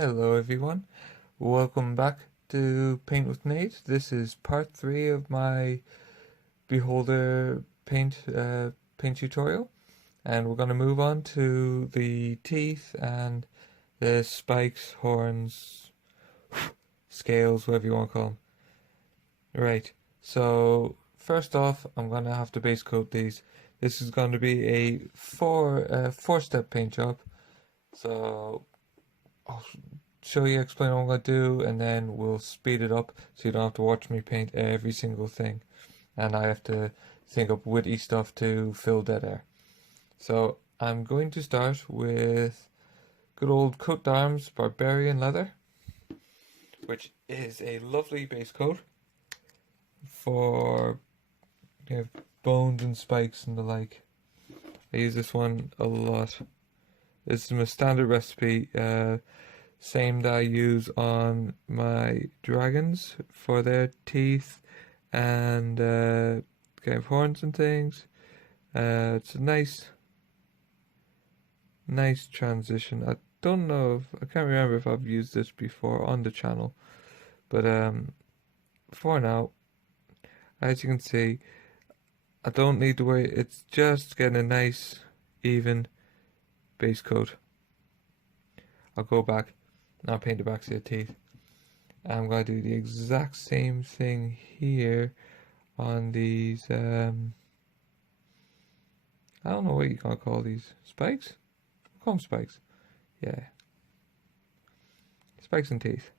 Hello everyone, welcome back to Paint with Nate. This is part 3 of my Beholder paint tutorial, and we're going to move on to the teeth and the spikes, horns, scales, whatever you want to call them. Right, so first off I'm going to have to base coat these. This is going to be a four-step paint job, so I'll explain what I'm going to do, and then we'll speed it up so you don't have to watch me paint every single thing and I have to think up witty stuff to fill dead air. So I'm going to start with good old Coat d'Arms Barbarian Leather, which is a lovely base coat for bones and spikes and the like. I use this one a lot. It's my standard recipe, same that I use on my dragons for their teeth and kind of horns and things. It's a nice transition. I don't know I can't remember if I've used this before on the channel, but for now, as you can see, I don't need to worry. It's just getting a nice even base coat. I'll go back and I'll paint the backs of the teeth. I'm going to do the exact same thing here on these, I don't know what you're going to call these. Spikes? I'll call them spikes. Yeah. Spikes and teeth.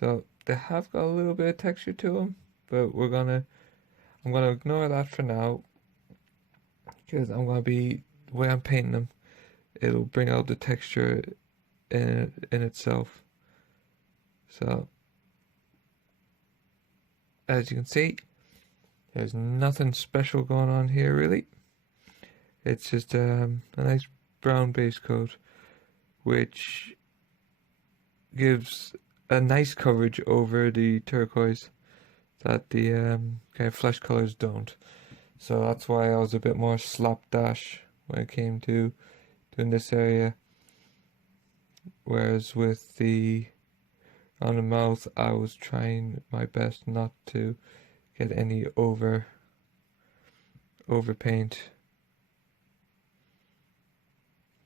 So they have got a little bit of texture to them, but I'm gonna ignore that for now, because I'm gonna be the way I'm painting them, it'll bring out the texture in itself. So as you can see, there's nothing special going on here really. It's just a nice brown base coat which gives a nice coverage over the turquoise that the kind of flesh colors don't. So that's why I was a bit more slapdash when it came to doing this area, whereas with on the mouth I was trying my best not to get any over paint.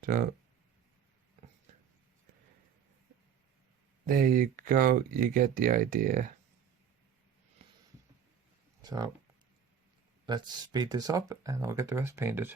So there you go, you get the idea. So let's speed this up and I'll get the rest painted.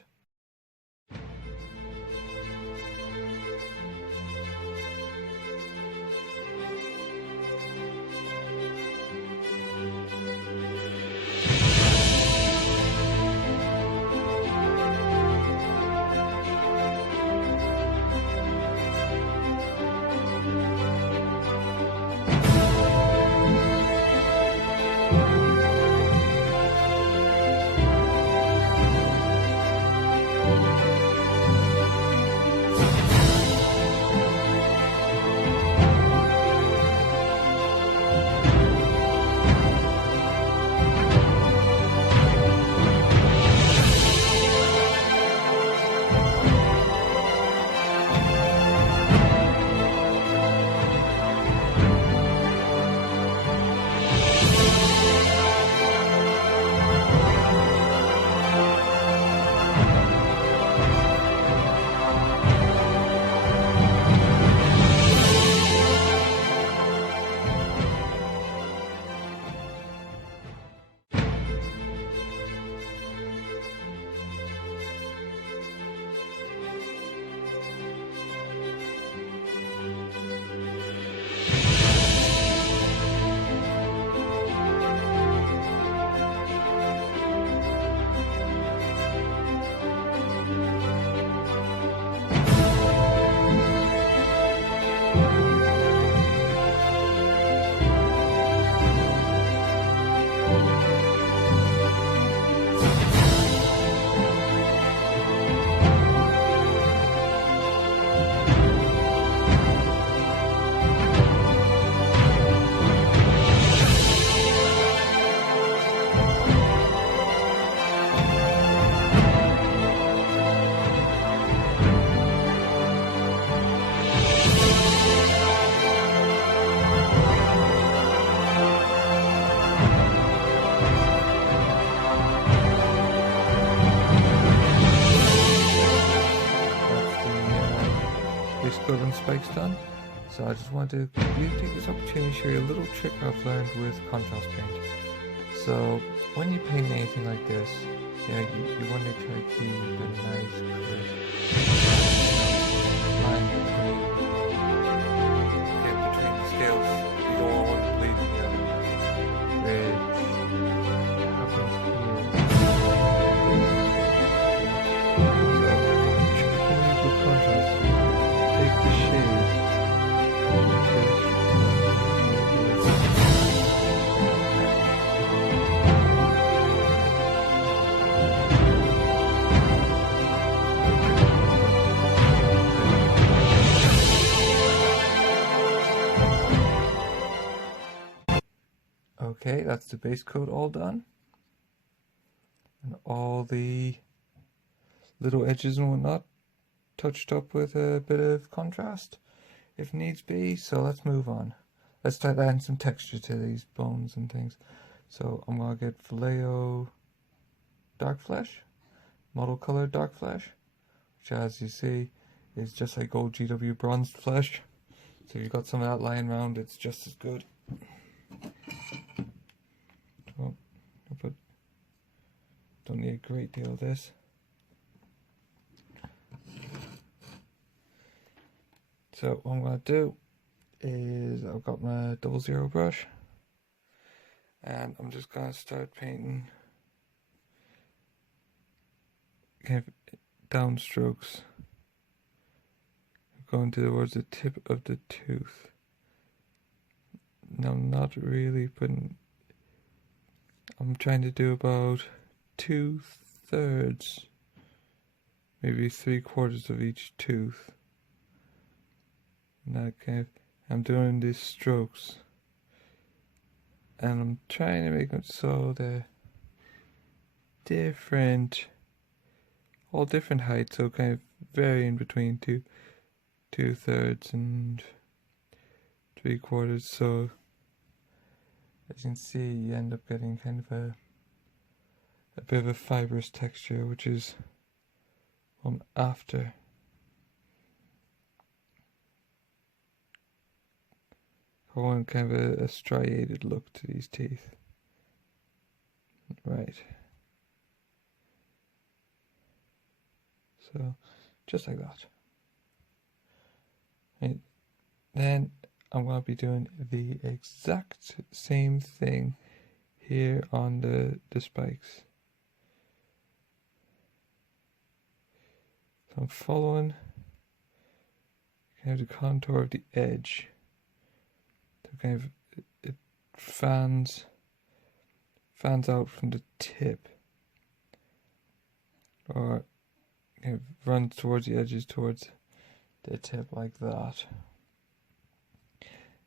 base coat and spikes done. So I just wanted to take this opportunity to show you a little trick I've learned with contrast paint. So when you paint anything like this, you want to try to keep a nice crisp line between the scales. You don't want one bleeding the other, which happens here. So with contrast, take the shade. Okay, that's the base coat all done. And all the little edges and whatnot touched up with a bit of contrast if needs be. So let's move on. Let's start adding some texture to these bones and things. So I'm gonna get Vallejo Dark Flesh, Model Color Dark Flesh, which as you see is just like old GW Bronzed Flesh. So if you've got some of that lying around, it's just as good. Well, but don't need a great deal of this. So what I'm going to do is I've got my 00 brush and I'm just going to start painting kind of down strokes going towards the tip of the tooth. Now I'm not really putting, I'm trying to do about 2/3, maybe 3/4 of each tooth. And that kind of, I'm doing these strokes and I'm trying to make them so they're different, all different heights, so kind of varying between 2/3 and 3/4. So as you can see, you end up getting kind of a bit of a fibrous texture, which is what I'm after. I want kind of a striated look to these teeth. Right. So, just like that. And then I'm going to be doing the exact same thing here on the spikes. So I'm following kind of the contour of the edge. So kind of it fans out from the tip, or kind of runs towards the edges towards the tip like that.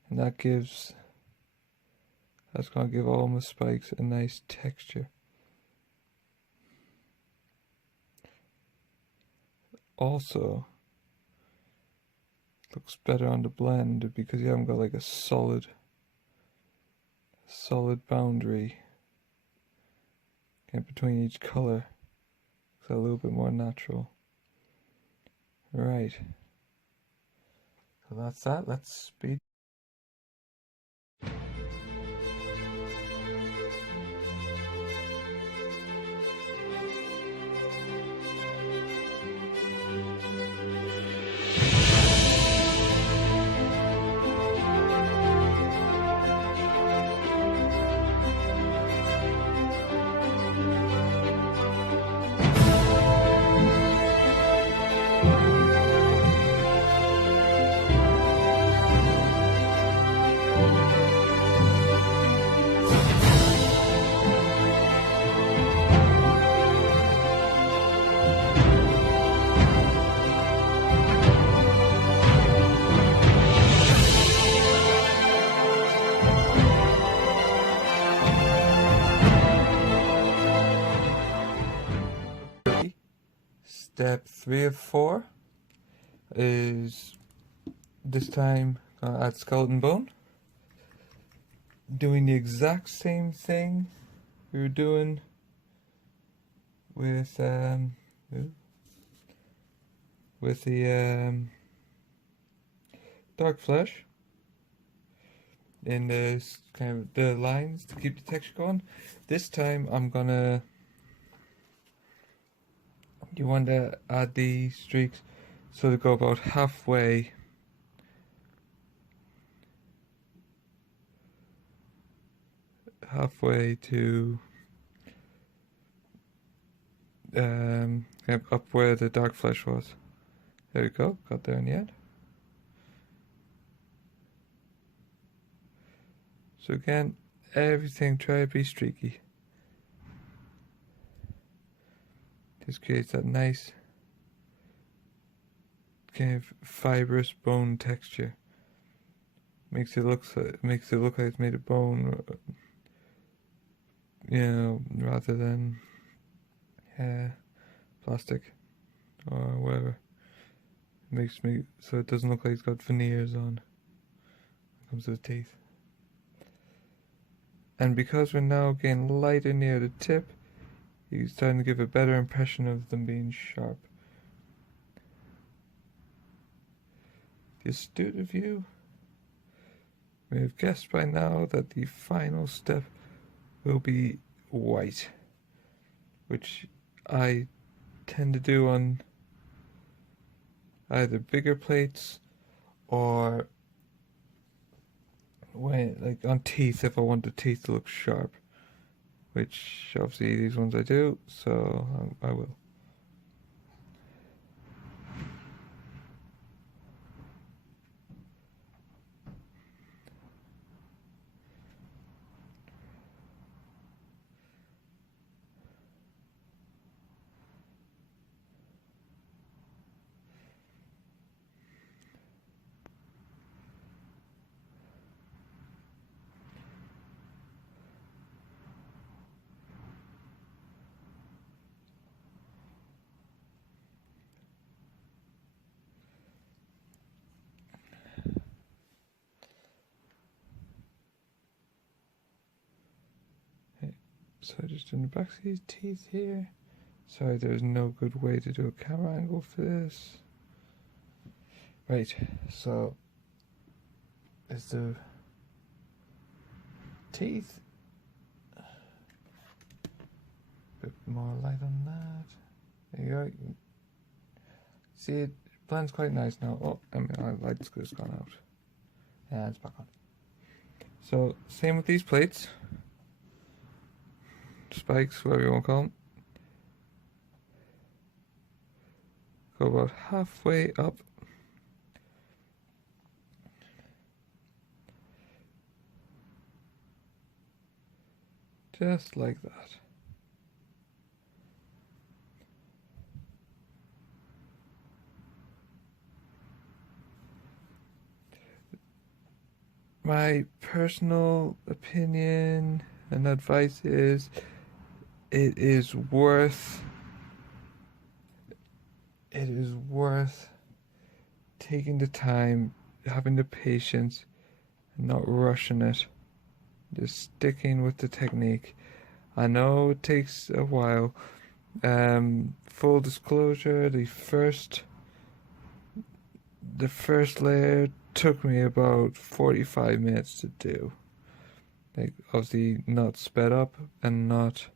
And that's going to give all my spikes a nice texture. Also, looks better on the blend because you haven't got like a solid boundary kind of between each color. It's a little bit more natural. Right. So that's that. Let's speed. Step 3 of 4 is this time add skeleton bone. Doing the exact same thing we were doing with the dark flesh in the kind of the lines to keep the texture going. This time I'm gonna, you want to add the streaks so to go about halfway to kind of up where the dark flesh was. There we go, got there in the end. So again, everything try to be streaky. This creates that nice kind of fibrous bone texture. Makes it look like it's made of bone, you know, rather than plastic or whatever. Makes me so it doesn't look like it's got veneers on when it comes to the teeth. And because we're now getting lighter near the tip, you're starting to give a better impression of them being sharp. The astute of you may have guessed by now that the final step will be white, which I tend to do on either bigger plates or when, like on teeth, if I want the teeth to look sharp, which obviously these ones I do, so I will. So just in the back of these teeth here. Sorry, there's no good way to do a camera angle for this. Right, so is the teeth. A bit more light on that. There you go. See, it blends quite nice now. Oh, I mean, our light's just gone out. Yeah, it's back on. So, same with these plates. Spikes, whatever you want to call them. Go about halfway up. Just like that. My personal opinion and advice is it is worth taking the time, having the patience, and not rushing it. Just sticking with the technique. I know it takes a while. Full disclosure, the first layer took me about 45 minutes to do. Like, obviously not sped up and not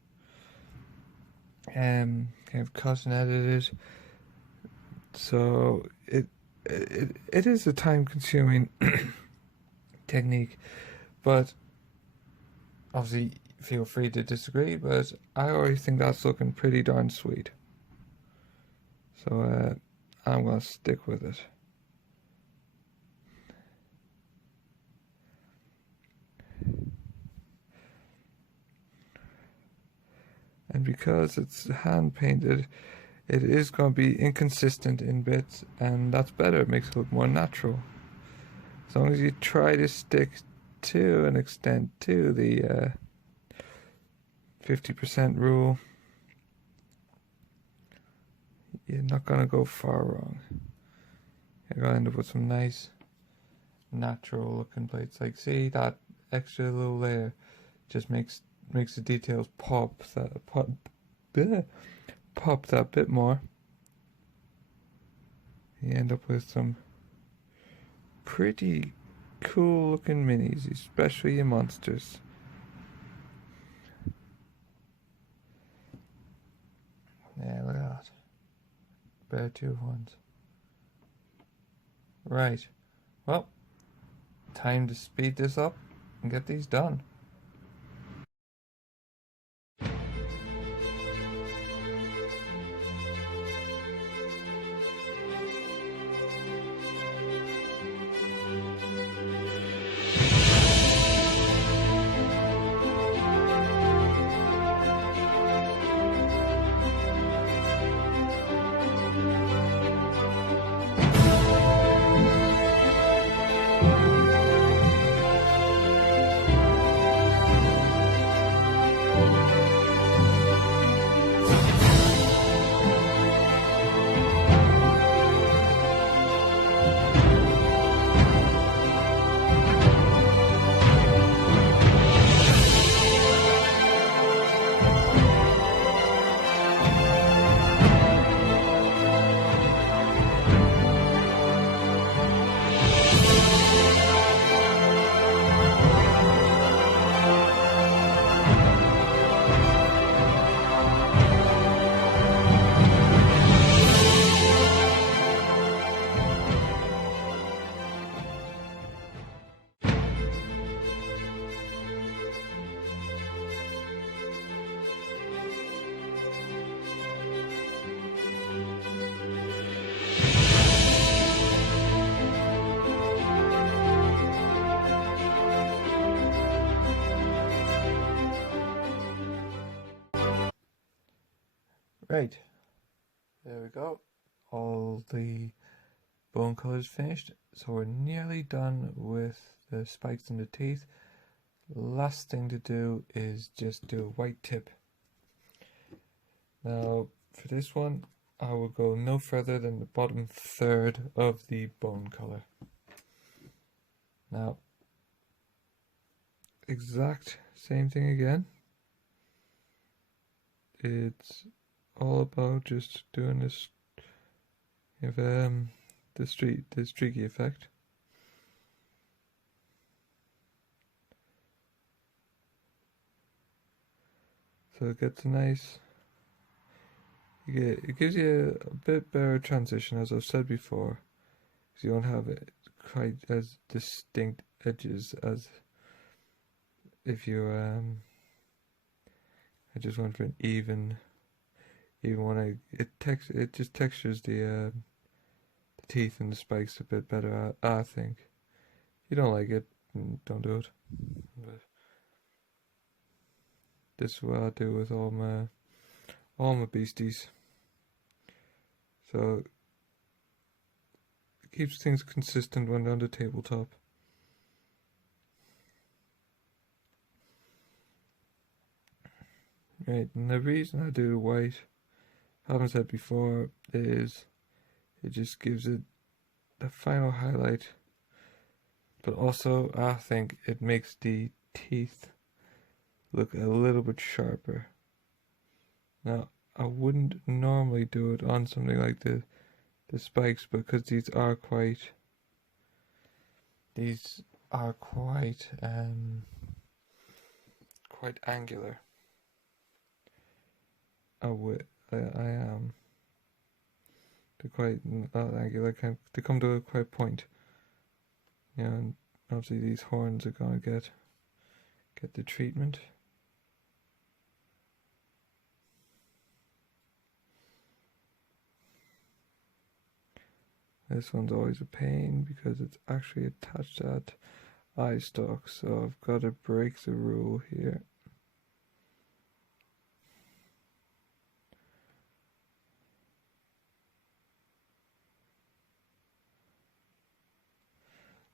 kind of cut and edited. So it is a time consuming technique, but obviously feel free to disagree, but I already think that's looking pretty darn sweet. So I'm gonna stick with it. And because it's hand painted, it is going to be inconsistent in bits, and that's better. It makes it look more natural. As long as you try to stick to an extent to the 50% rule, you're not going to go far wrong. You're going to end up with some nice natural looking plates. Like, see, that extra little layer just makes the details pop that bit more. You end up with some pretty cool looking minis, especially your monsters. Yeah, look at that. Bear 2 horns. Right. Well, time to speed this up and get these done. Right, there we go. All the bone colors finished, so we're nearly done with the spikes in the teeth. Last thing to do is just do a white tip. Now, for this one, I will go no further than the bottom third of the bone color. Now, exact same thing again. It's all about just doing this, the streaky effect. So it gets a nice. It gives you a bit better transition, as I've said before, because you don't have it quite as distinct edges as if you I just went for an even when it just textures the teeth and the spikes a bit better. I think. If you don't like it, don't do it. But this is what I do with all my beasties. So it keeps things consistent when they're on the tabletop. Right, and the reason I do white, I haven't said before, is it just gives it the final highlight, but also I think it makes the teeth look a little bit sharper. Now, I wouldn't normally do it on something like the spikes, because these are quite angular. I am. They're quite not angular. They come to a quite point. Yeah, and obviously these horns are gonna get the treatment. This one's always a pain because it's actually attached to that eye stalk, so I've got to break the rule here.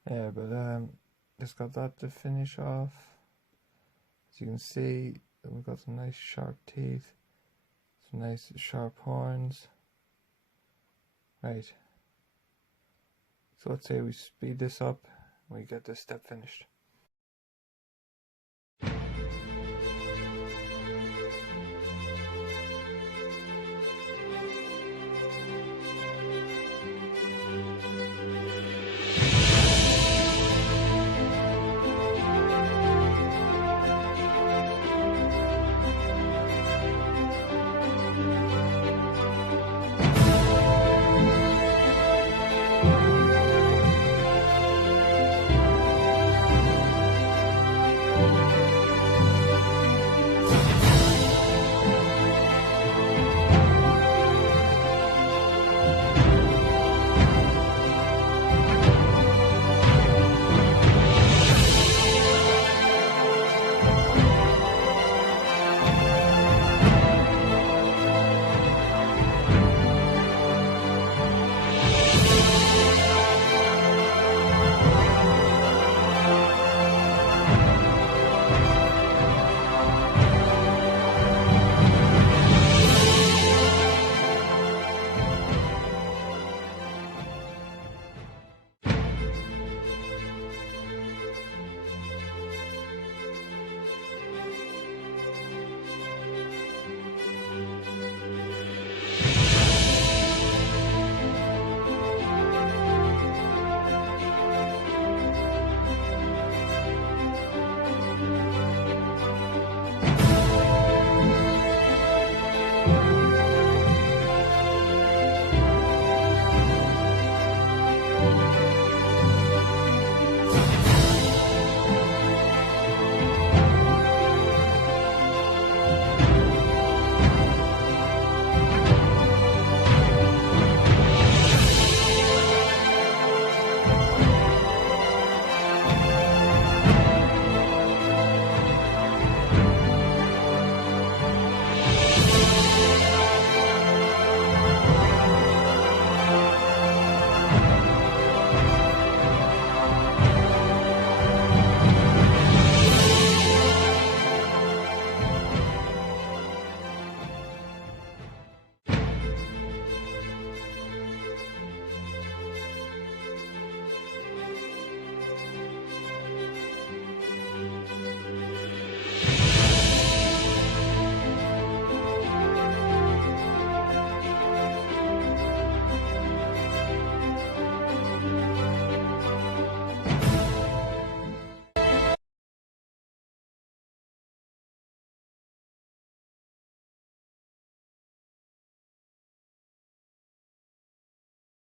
Yeah, but just got that to finish off. As you can see, we've got some nice sharp teeth, some nice sharp horns. Right. So let's say we speed this up and we get this step finished.